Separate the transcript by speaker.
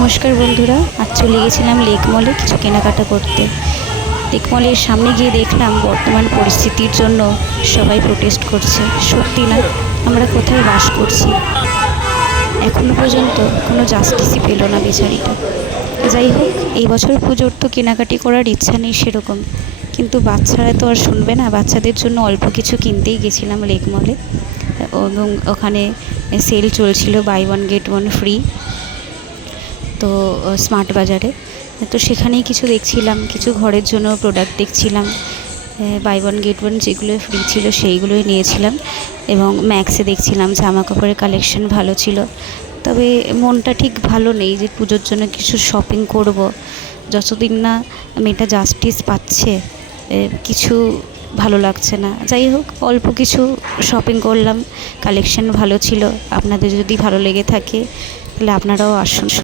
Speaker 1: নমস্কার বন্ধুরা, আজ চলে গেছিলাম লেক মলে কিছু কেনাকাটা করতে। লেক মলের সামনে গিয়ে দেখলাম বর্তমান পরিস্থিতির জন্য সবাই প্রোটেস্ট করছে। সত্যি না, আমরা কোথায় বাস করছি? এখনও পর্যন্ত কোনো জাস্টিসই পেল না বেচারিটা। যাই হোক, এই বছর পুজোর তো কেনাকাটি করার ইচ্ছা নেই সেরকম। কিন্তু বাচ্চারা তো আর শুনবে না, বাচ্চাদের জন্য অল্প কিছু কিনতেই গেছিলাম লেক মলে এবং ওখানে সেল চলছিল buy one get one free তো স্মার্ট বাজারে তো সেখানেই কিছু দেখছিলাম, কিছু ঘরের জন্য প্রোডাক্ট দেখছিলাম। বাই ওয়ান গেট ওয়ান যেগুলো ফ্রি ছিল সেইগুলোই নিয়েছিলাম এবং ম্যাক্সে দেখছিলাম জামা কাপড়ের কালেকশন ভালো ছিল। তবে মনটা ঠিক ভালো নেই যে পুজোর জন্য কিছু শপিং করব। যতদিন না মেয়েটা জাস্টিস পাচ্ছে কিছু ভালো লাগছে না। যাই হোক, অল্প কিছু শপিং করলাম। কালেকশন ভালো ছিল। আপনাদের যদি ভালো লেগে থাকে, তাহলে আপনারাও আসুন।